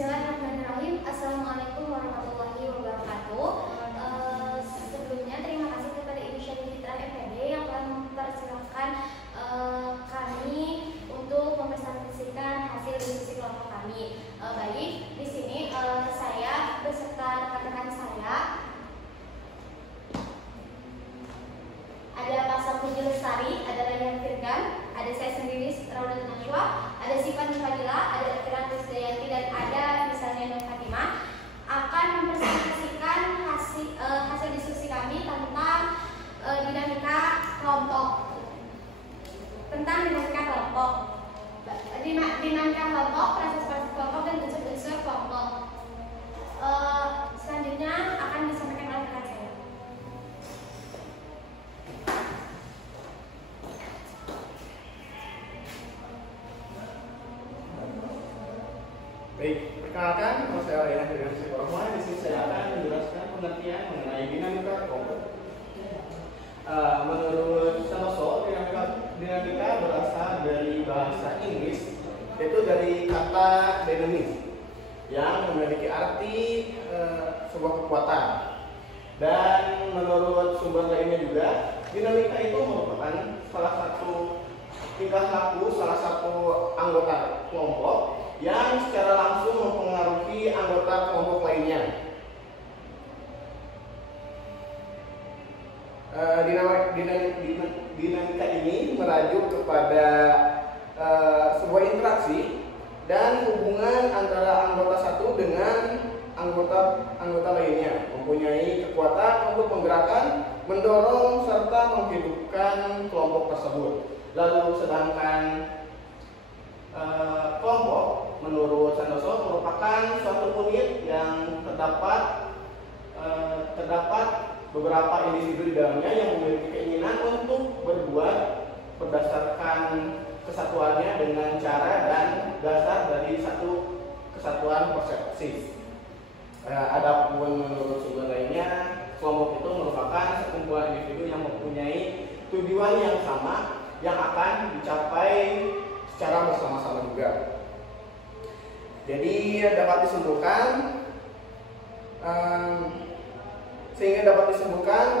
Bismillahirrahmanirrahim. Assalamualaikum warahmatullahi wabarakatuh. Sebelumnya terima kasih kepada Indonesia Fitra FEB yang telah mempersilahkan kami untuk mempresentasikan hasil diskusi kelompok kami. Baik, di sini saya beserta rekan-rekan saya ada Pak Sapuji Lestari, ada Rayhan Firgan, ada saya sendiri Rauda Najwa, ada Sifan Fadila, ada Elvira Krisdayanti, dan ada misalnya Nur Fatimah akan mempresentasikan hasil diskusi kami tentang dinamika kelompok, proses kelompok dan unsur-unsur kelompok. Selanjutnya akan disampaikan oleh rekan saya. Baik, perkenalkan, nama saya Rayhan Firgan. Di sini saya akan menjelaskan pengertian mengenai dinamika kelompok. Menurut Sanoso, dinamika berasal dari bahasa Inggris, yaitu dari kata dynamic yang memiliki arti sebuah kekuatan. Dan menurut sumber lainnya juga, dinamika itu merupakan salah satu tingkah laku salah satu anggota kelompok yang secara langsung mempengaruhi anggota kelompok lainnya. Dinamika ini merujuk kepada sebuah interaksi dan hubungan antara anggota satu dengan anggota lainnya, mempunyai kekuatan untuk menggerakkan, mendorong, serta menghidupkan kelompok tersebut. Lalu sedangkan kelompok menurut Sanoso merupakan suatu unit yang terdapat beberapa individu di dalamnya yang memiliki keinginan untuk berbuat berdasarkan kesatuannya dengan cara dan dasar dari satu kesatuan persepsi. Adapun menurut sumber lainnya, kelompok itu merupakan sekumpulan individu yang mempunyai tujuan yang sama yang akan dicapai secara bersama-sama juga. Jadi dapat disimpulkan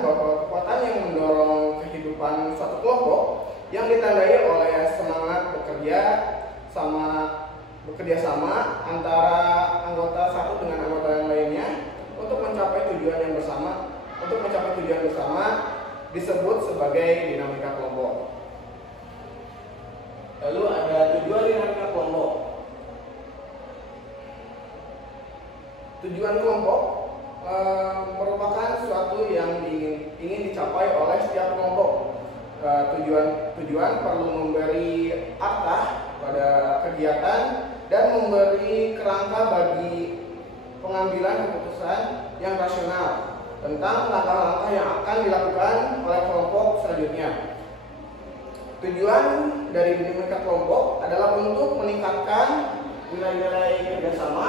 bahwa kekuatan yang mendorong kehidupan suatu kelompok yang ditandai oleh semangat bekerja sama antara anggota satu dengan anggota yang lainnya untuk mencapai tujuan bersama disebut sebagai dinamika kelompok. Lalu ada tujuan dinamika kelompok. Tujuan kelompok merupakan sesuatu yang ingin dicapai oleh setiap kelompok. Tujuan perlu memberi arah pada kegiatan dan memberi kerangka bagi pengambilan keputusan yang rasional tentang langkah-langkah yang akan dilakukan oleh kelompok selanjutnya. Tujuan dari dinamika kelompok adalah untuk meningkatkan nilai-nilai kerjasama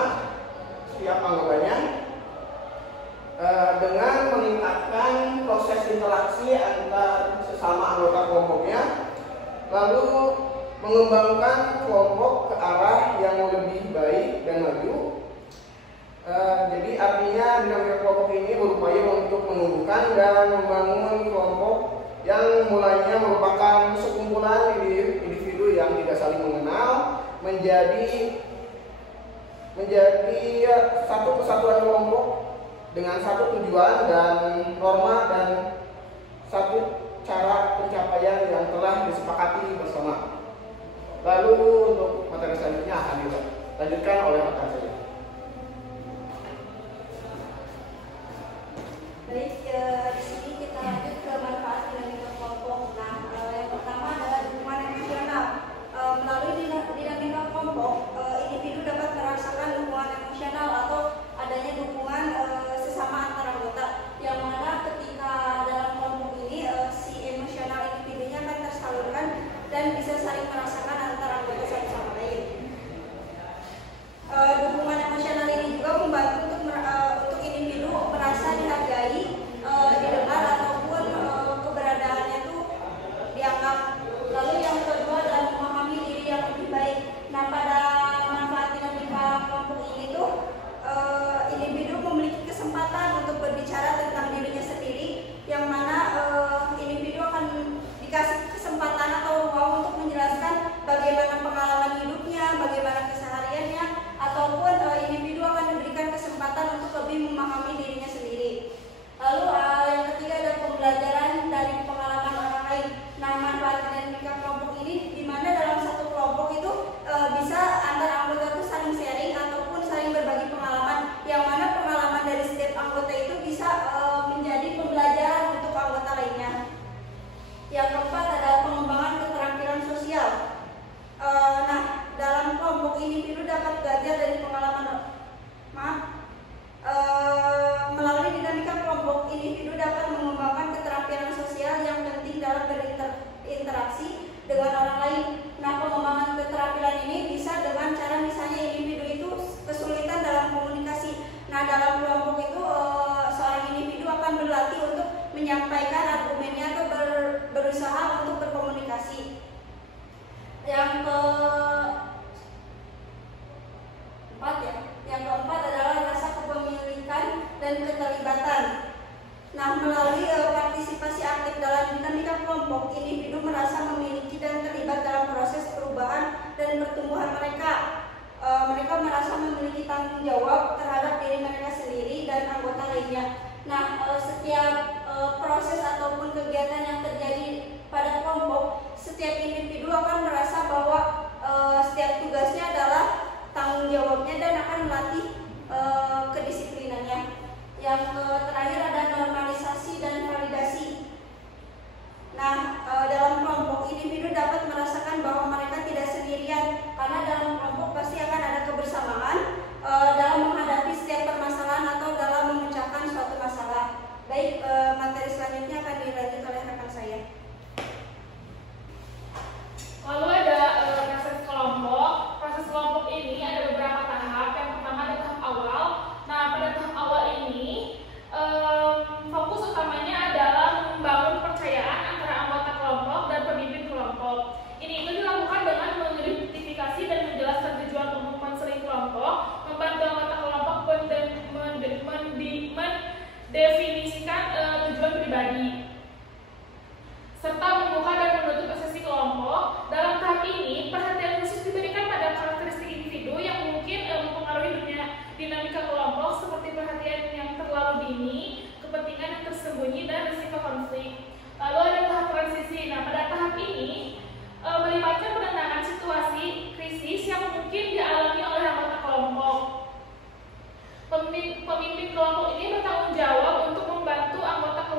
setiap anggotanya dengan meningkatkan proses interaksi antar sesama anggota kelompoknya, lalu mengembangkan kelompok ke arah yang lebih baik dan maju. Jadi artinya dinamika kelompok ini berupaya untuk menumbuhkan dan membangun kelompok yang mulanya merupakan sekumpulan individu yang tidak saling mengenal menjadi satu kesatuan kelompok dengan satu tujuan dan norma dan satu cara pencapaian yang telah disepakati bersama. Lalu untuk materi selanjutnya akan dilanjutkan oleh rekan saya. Baik, di sini kita lanjut ke manfaat dinamika kelompok. Nah, yang pertama adalah dukungan emosional. Melalui dinamika kelompok, individu dapat merasakan dukungan emosional atau adanya dukungan sesama antar anggota, yang mana ketika dalam kelompok ini si emosional individunya akan tersalurkan dan bisa saling merasakan antara anggota satu sama lain. tersembunyi dan risiko konflik. Lalu ada tahap transisi. Nah, pada tahap ini melibatkan penenangan situasi krisis yang mungkin dialami oleh anggota kelompok. Pemimpin kelompok ini bertanggung jawab untuk membantu anggota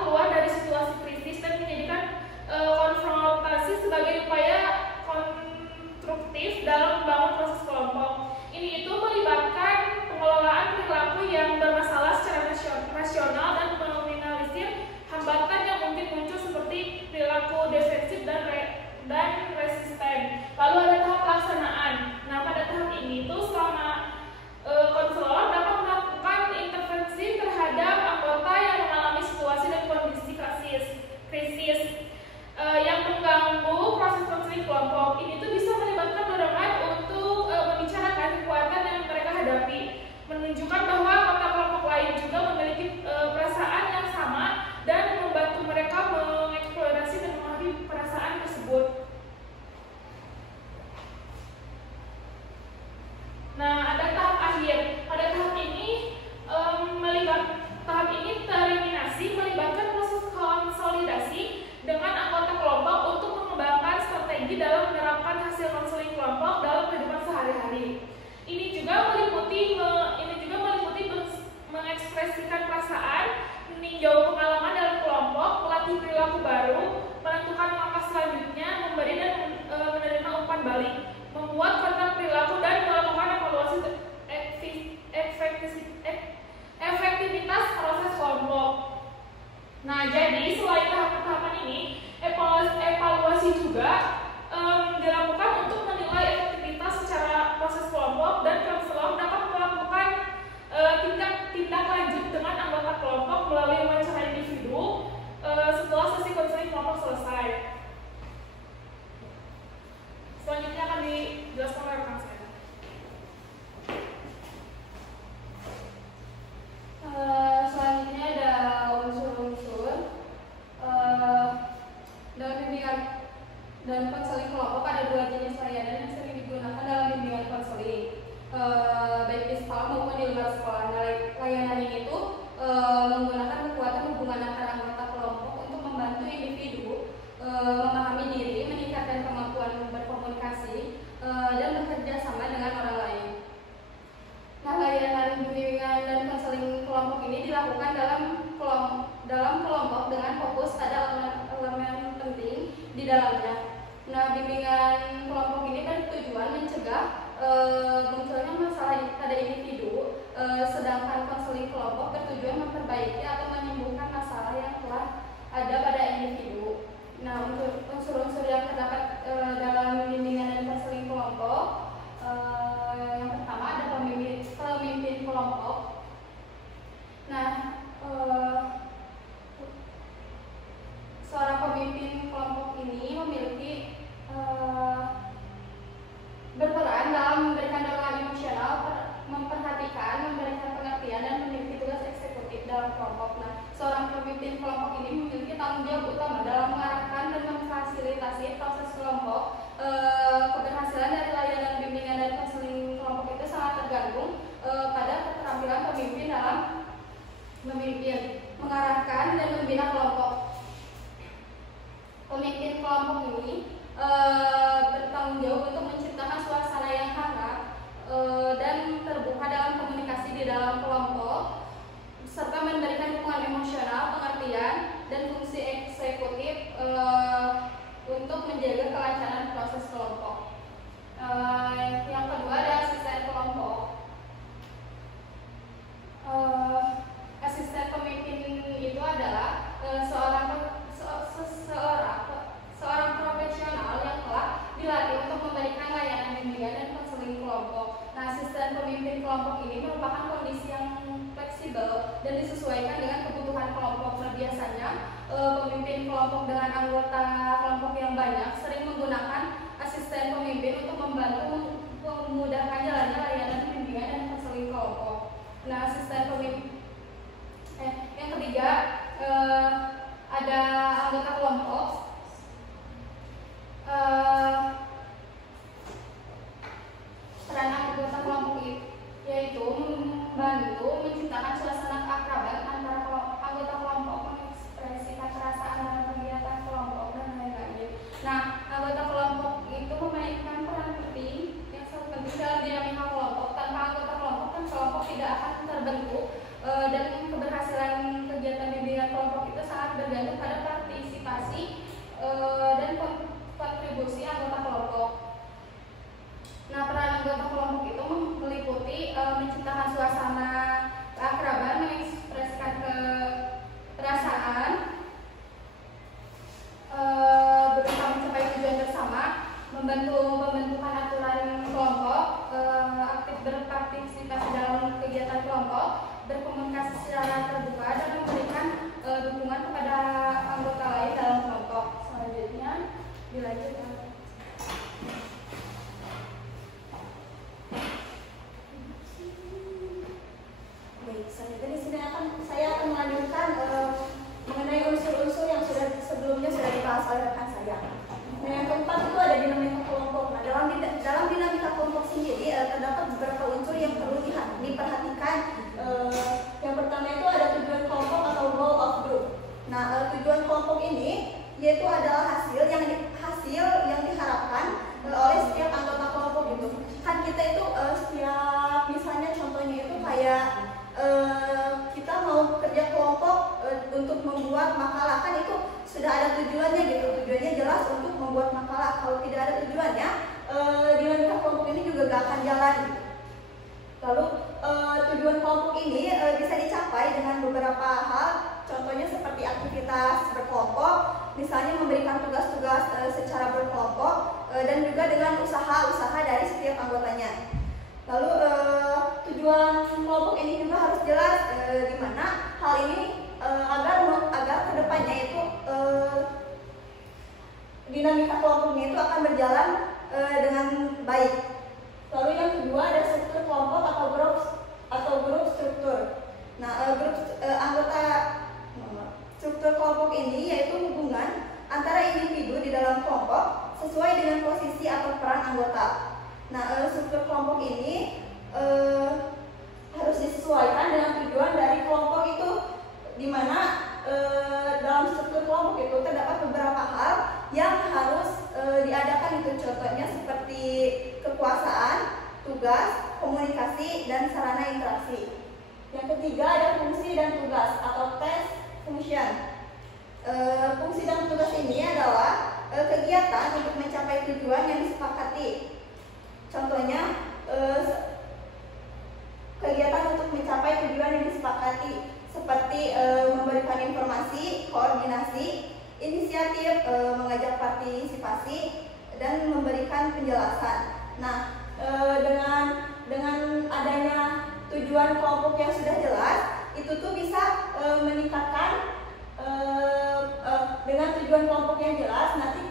keluar dari situasi krisis dan menjadikan konfrontasi sebagai upaya konstruktif dalam membangun proses kelompok. Ini itu melibatkan pengelolaan perilaku yang bermasalah secara rasional dan meminimalisir hambatan yang mungkin muncul seperti perilaku defensif dan resisten. Lalu ada tahap pelaksanaan. Nah, pada tahap ini tuh selama konselor dapat melakukan intervensi terhadap anggota yang mengalami situasi dan kondisi krisis yang mengganggu proses konseling kelompok. Ini tuh bisa melibatkan dorongan untuk membicarakan kekuatan yang mereka hadapi, menunjukkan bahwa anggota kelompok lain juga memiliki perasaan yang sama dan membantu mereka mengeksplorasi dan memahami perasaan tersebut. Nah, ada tahap akhir. Pada tahap ini terminasi melibatkan proses konsolidasi dengan anggota kelompok untuk mengembangkan strategi dalam menerapkan hasil konseling kelompok dalam kehidupan sehari-hari. Ini juga meliputi mengekspresikan perasaan, meninjau pengalaman dalam kelompok, melatih perilaku baru, menentukan langkah selanjutnya, memberi dan menerima umpan balik, membuat konten perilaku dan melakukan evaluasi efektivitas proses kelompok. Nah, jadi selain tahapan-tahapan ini, evaluasi juga dilakukan untuk menilai efektivitas secara proses kelompok, dan konselor dapat melakukan tindak lanjut dengan anggota kelompok melalui wawancara individu setelah sesi konseling kelompok selesai. Selanjutnya akan dijelaskan oleh rekan saya. Selanjutnya ada unsur-unsur dalam bimbingan dan konseling kelompok. Ada dua jenis layanan yang sering digunakan dalam bimbingan konseling, baik di sekolah maupun di luar sekolah. Nah, layanan ini tuh menggunakan kekuatan hubungan antara anggota kelompok untuk membantu individu memahami diri, meningkatkan kemampuan berkomunikasi, dan bekerja sama dengan orang lain. Nah, layanan bimbingan dan konseling kelompok ini dilakukan dalam kelompok dengan fokus pada elemen penting di dalamnya. Nah, bimbingan kelompok ini bertujuan mencegah munculnya masalah pada individu, sedangkan konseling kelompok bertujuan memperbaiki atau menyembuhkan masalah yang telah ada pada individu. Nah, untuk unsur-unsur yang terdapat dalam bimbingan dan konseling kelompok, yang pertama ada pemimpin kelompok. Nah, seorang pemimpin kelompok ini memiliki berperan dalam memberikan dorongan emosional, memperhatikan, memberikan pengertian, dan memiliki tugas eksekutif dalam kelompok. Nah, seorang pemimpin kelompok ini memiliki tanggung jawab utama dalam mengarahkan dan memfasilitasi proses kelompok. Keberhasilan dari layanan bimbingan dan konseling kelompok itu sangat tergantung pada keterampilan pemimpin dalam memimpin, mengarahkan, dan membina kelompok. Pemimpin kelompok ini bertanggung jawab untuk menciptakan suasana yang hangat dan terbuka dalam komunikasi di dalam kelompok, serta memberikan dukungan emosional, pengertian, dan fungsi eksekutif untuk menjaga kelancaran proses kelompok. Yang kedua ada asisten kelompok. Asisten pemimpin itu adalah seorang profesional yang telah dilatih untuk memberikan layanan bimbingan dan konseling kelompok. Nah, asisten pemimpin kelompok ini merupakan kondisi yang fleksibel dan disesuaikan dengan kebutuhan kelompok. Nah, biasanya pemimpin kelompok dengan anggota kelompok yang banyak sering menggunakan asisten pemimpin untuk membantu memudahkan jalannya layanan bimbingan dan konseling kelompok. Nah, asisten pemimpin yang ketiga ada anggota kelompok. Peran anggota kelompok yaitu membantu menciptakan suasana keakraban Nah, peran anggota kelompok itu meliputi menciptakan suasana keakraban, mengekspresikan perasaan, berusaha mencapai tujuan bersama, membantu pembentukan aturan kelompok, aktif berpartisipasi dalam kegiatan kelompok, berkomunikasi secara terbuka, dan memberikan dukungan kepada anggota lain dalam kelompok. Selanjutnya dilanjutkan. Baik, selanjutnya di sini saya akan melanjutkan mengenai unsur-unsur yang sebelumnya sudah dibahas oleh rekan saya. Nah, yang keempat itu ada dinamika kelompok. Nah, dalam dinamika kelompok sendiri terdapat beberapa unsur yang perlu diperhatikan. Yang pertama itu ada tujuan kelompok atau goal of group. Nah, tujuan kelompok ini yaitu adalah hasil yang diharapkan oleh setiap anggota kelompok gitu. Kan kita itu setiap misalnya contohnya itu kayak kita mau kerja kelompok untuk membuat makalah, kan itu sudah ada tujuannya gitu. Tujuannya jelas untuk membuat makalah. Kalau tidak ada tujuannya, dinamika kelompok ini juga gak akan jalan gitu. Lalu tujuan kelompok ini bisa dicapai dengan beberapa hal. Contohnya seperti aktivitas berkelompok, misalnya memberikan tugas-tugas secara berkelompok, dan juga dengan usaha-usaha dari setiap anggotanya. Lalu tujuan kelompok ini juga harus jelas, di mana hal ini agar kedepannya itu dinamika kelompoknya itu akan berjalan dengan baik. Lalu yang kedua ada struktur kelompok atau grup struktur. Nah, struktur kelompok ini yaitu hubungan antara individu di dalam kelompok sesuai dengan posisi atau peran anggota. Nah, struktur kelompok ini harus disesuaikan dengan tujuan dari kelompok itu, di mana dalam struktur kelompok itu terdapat beberapa hal yang harus diadakan itu. Contohnya seperti kekuasaan, tugas, komunikasi, dan sarana interaksi. Yang ketiga ada fungsi dan tugas atau task function. Fungsi dan tugas ini adalah kegiatan untuk mencapai tujuan yang disepakati. Contohnya kegiatan untuk mencapai tujuan yang disepakati seperti memberikan informasi, koordinasi, inisiatif, mengajak partisipasi, dan memberikan penjelasan. Nah, dengan adanya tujuan kelompok yang sudah jelas, itu tuh bisa meningkatkan dengan tujuan kelompok yang jelas nanti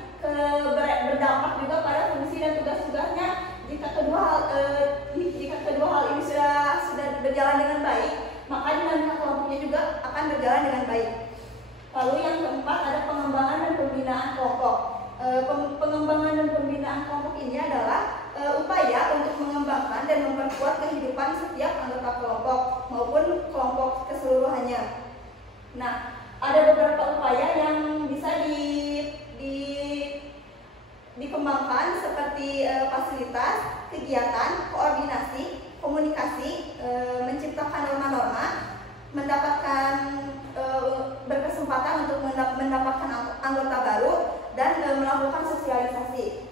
berdampak juga pada fungsi dan tugas-tugasnya. Jika kedua hal ini sudah berjalan dengan baik, maka dinamika kelompoknya juga akan berjalan dengan baik. Lalu yang keempat ada pengembangan dan pembinaan kelompok. Pengembangan dan pembinaan kelompok ini adalah upaya untuk mengembangkan dan memperkuat kehidupan setiap anggota kelompok maupun kelompok keseluruhannya. Nah, ada beberapa upaya yang bisa dikembangkan seperti fasilitas, kegiatan, koordinasi, komunikasi, menciptakan norma-norma, mendapatkan berkesempatan untuk mendapatkan anggota baru, dan melakukan sosialisasi.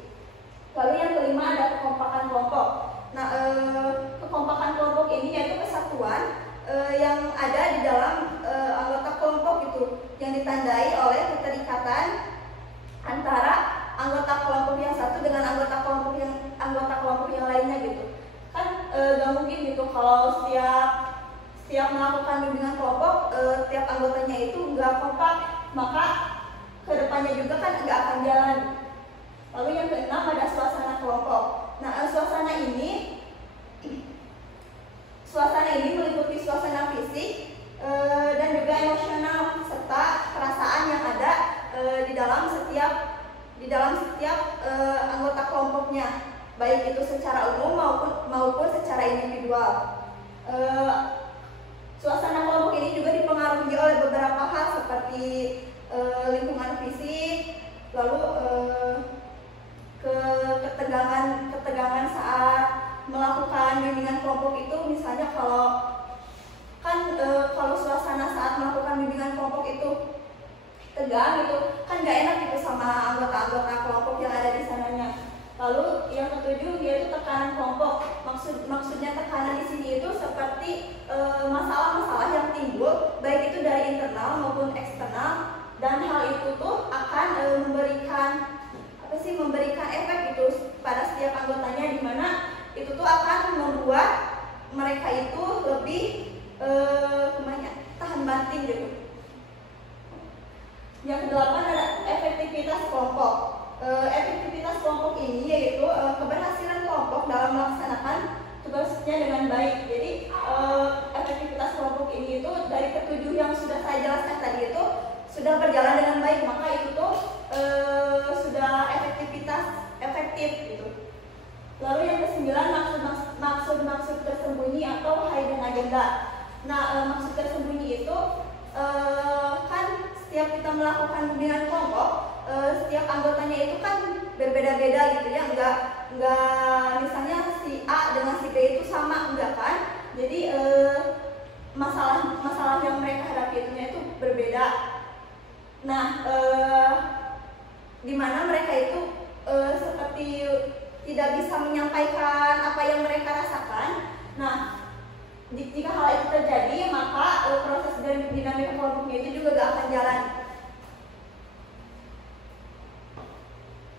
Lalu yang kelima ada kekompakan kelompok. Nah, kekompakan kelompok ini yaitu kesatuan yang ada di dalam anggota kelompok itu, yang ditandai oleh keterikatan antara anggota kelompok yang satu dengan anggota kelompok yang lainnya gitu. Kan gak mungkin gitu kalau setiap melakukan bimbingan kelompok tiap anggotanya itu nggak kompak, maka kedepannya juga kan nggak akan jalan. Lalu yang keenam ada suasana kelompok. Nah, suasana ini meliputi suasana fisik dan juga emosional serta perasaan yang ada di dalam setiap anggota kelompoknya, baik itu secara umum maupun secara individual. Suasana kelompok ini juga dipengaruhi oleh beberapa hal seperti lingkungan fisik, lalu ketegangan saat melakukan bimbingan kelompok itu. Misalnya kalau suasana saat melakukan bimbingan kelompok itu tegang gitu, kan gak enak gitu sama anggota-anggota kelompok yang ada di sananya. Lalu yang ketujuh yaitu tekanan kelompok. Maksudnya tekanan di sini itu seperti masalah-masalah yang timbul baik itu dari internal maupun eksternal, dan hal itu tuh akan memberikan efek itu pada setiap anggotanya, di mana itu tuh akan membuat mereka itu lebih tahan banting gitu. Yang kedelapan ada efektivitas kelompok. Efektivitas kelompok ini yaitu keberhasilan kelompok dalam melaksanakan tugasnya dengan baik. Jadi efektivitas kelompok ini itu dari ketujuh yang sudah saya jelaskan tadi itu sudah berjalan dengan baik, maka itu tuh sudah efektif gitu. Lalu yang kesembilan maksud tersembunyi atau hidden agenda. Nah, maksud tersembunyi itu kan setiap kita melakukan bimbingan kelompok, setiap anggotanya itu kan berbeda-beda gitu ya, enggak misalnya si A dengan si B itu sama, enggak kan? Jadi masalah yang mereka hadapi itu berbeda. Nah, di mana mereka itu seperti tidak bisa menyampaikan apa yang mereka rasakan. Nah, jika hal itu terjadi, maka proses dan dinamika kelompoknya itu juga gak akan jalan.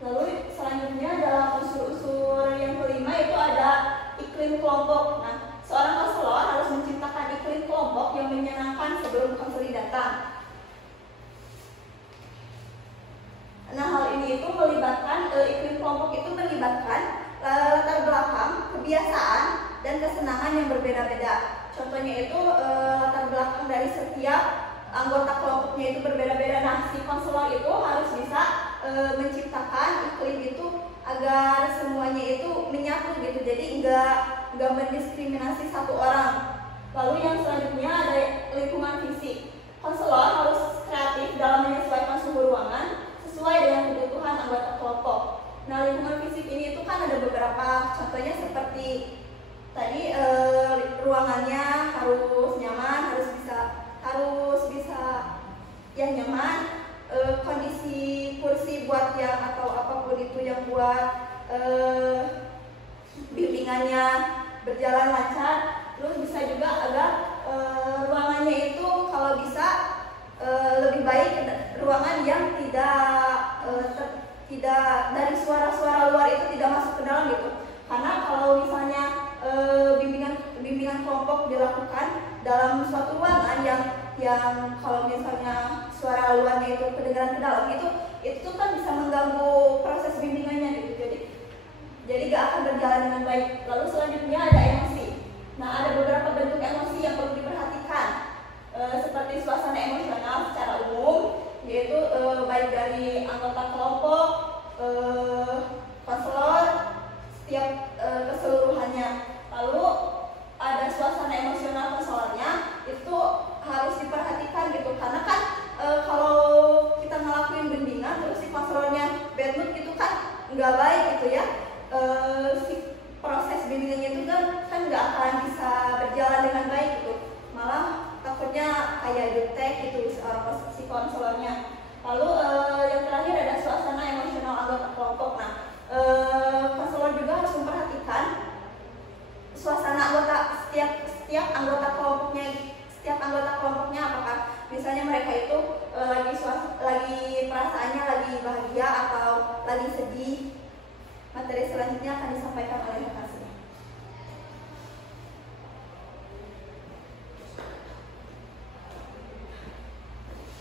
Lalu selanjutnya dalam unsur-unsur yang kelima itu ada iklim kelompok. Nah, seorang konselor harus menciptakan iklim kelompok yang menyenangkan sebelum konseling datang. Nah, hal ini itu melibatkan iklim kelompok itu melibatkan latar belakang, kebiasaan, dan kesenangan yang berbeda-beda. Contohnya itu latar belakang dari setiap anggota kelompoknya itu berbeda-beda. Nah, si konselor itu harus bisa menciptakan iklim itu agar semuanya itu menyatu gitu. Jadi enggak mendiskriminasi satu orang. Lalu yang selanjutnya ada lingkungan fisik. Konselor harus kreatif dalam menyesuaikan suhu ruangan sesuai dengan kebutuhan anggota kelompok. Nah, lingkungan fisik ini itu kan ada beberapa, contohnya seperti tadi ruangannya harus nyaman, harus bisa yang nyaman, kondisi kursi buat yang atau apapun itu yang buat bimbingannya berjalan lancar. Terus bisa juga agar ruangannya itu kalau bisa lebih baik ruangan yang tidak dari suara-suara luar itu tidak masuk ke dalam gitu. Karena kalau misalnya bimbingan kelompok dilakukan dalam suatu ruangan yang kalau misalnya suara luarnya itu kedengaran ke dalam itu kan bisa mengganggu proses bimbingannya gitu. Jadi gak akan berjalan dengan baik. Lalu selanjutnya ada emosi. Nah, ada beberapa bentuk emosi yang perlu diperhatikan, seperti suasana emosional secara umum, yaitu baik dari anggota kelompok, konselor, setiap keseluruhannya. Lalu ada suasana emosional konselornya, itu harus diperhatikan gitu, karena kan kalau kita ngelakuin bimbingan terus si konselornya bad mood gitu kan nggak baik gitu ya. Si proses bimbingannya itu kan nggak akan bisa berjalan dengan baik gitu, malah takutnya kayak jutek gitu si konselornya. Lalu yang terakhir ada suasana emosional anggota kelompok. Nah, konselor juga harus memperhatikan suasana anggota setiap anggota kelompoknya, apakah misalnya mereka itu lagi perasaannya lagi bahagia atau lagi sedih. Materi selanjutnya akan disampaikan oleh rekan.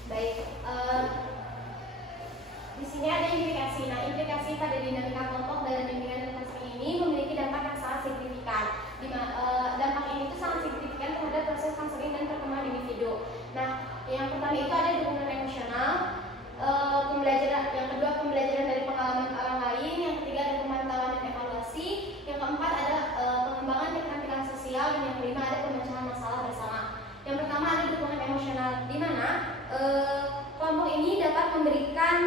Baik, di sini ada implikasi. Nah, implikasi pada dinamika kelompok dalam bimbingan dan konseling ini memiliki dampak yang sangat signifikan. Dampak ini itu sangat signifikan terhadap proses konseling dan perkembangan individu. Nah, yang pertama itu ada dukungan emosional, pembelajaran. Yang kedua, pembelajaran dari pengalaman orang lain. Yang ketiga, ada pemantauan dan evaluasi. Yang keempat, ada pengembangan keterampilan sosial. Dan yang kelima, ada pemecahan masalah bersama. Yang pertama ada dukungan emosional, di mana kelompok ini dapat memberikan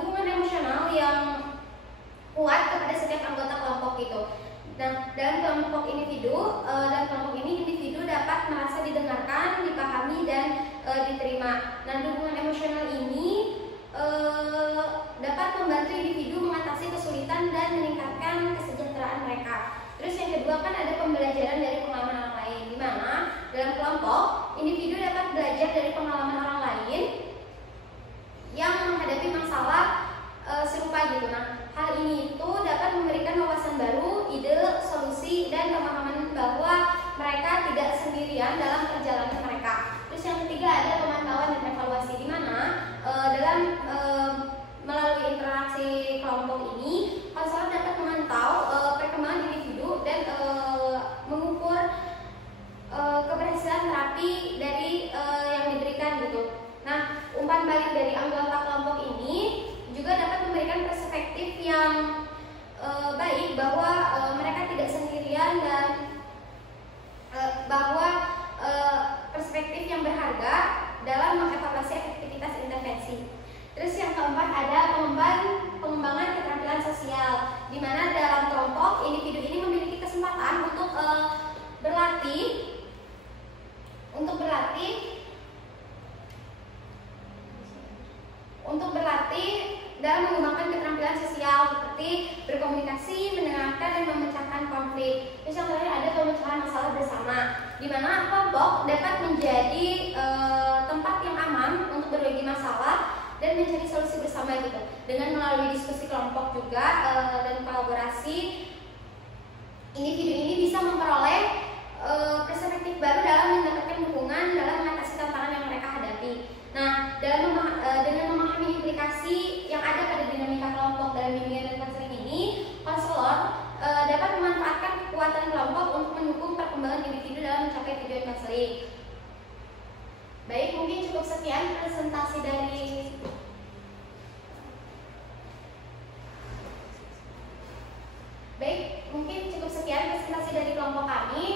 dukungan emosional yang kuat kepada setiap anggota kelompok itu. Nah, dalam kelompok individu dapat merasa didengarkan, dipahami, dan diterima. Nah, dukungan emosional ini dapat membantu individu mengatasi kesulitan dan meningkatkan kesejahteraan mereka. Terus yang kedua kan ada pembelajaran dari pengalaman orang lain, di mana dalam kelompok individu dapat belajar dari pengalaman orang lain yang menghadapi masalah serupa gitu. Nah, hal ini itu dapat memberikan wawasan baru, ide, solusi, dan pemahaman bahwa mereka tidak sendirian dalam perjalanan mereka. Terus yang ketiga ada pemantauan dan evaluasi, di mana dalam melalui interaksi kelompok ini konselor dapat memantau perkembangan individu dan mengukur keberhasilan terapi dari yang diberikan gitu. Nah, umpan balik dari anggota kelompok ini juga dapat memberikan perspektif yang baik bahwa mereka tidak sendirian dan bahwa perspektif yang berharga dalam mengevaluasi efektivitas intervensi. Terus yang keempat ada pengembangan keterampilan sosial, di mana dalam kelompok individu ini memiliki kesempatan untuk berlatih dalam mengembangkan keterampilan sosial seperti berkomunikasi, mendengarkan, dan memecahkan konflik. Terus yang terakhir ada pemecahan masalah bersama, di mana kelompok dapat menjadi tempat yang aman untuk berbagi masalah dan mencari solusi bersama gitu. Dengan melalui diskusi kelompok juga dan kolaborasi, individu ini bisa memperoleh perspektif baru dalam mendapatkan dukungan dalam mengatasi tantangan yang mereka hadapi. Nah, dengan memahami implikasi yang ada pada dinamika kelompok dalam bimbingan dan konseling ini, konselor dapat memanfaatkan kekuatan kelompok untuk mendukung perkembangan individu dalam mencapai tujuan konseling. Baik, mungkin cukup sekian presentasi dari kelompok kami.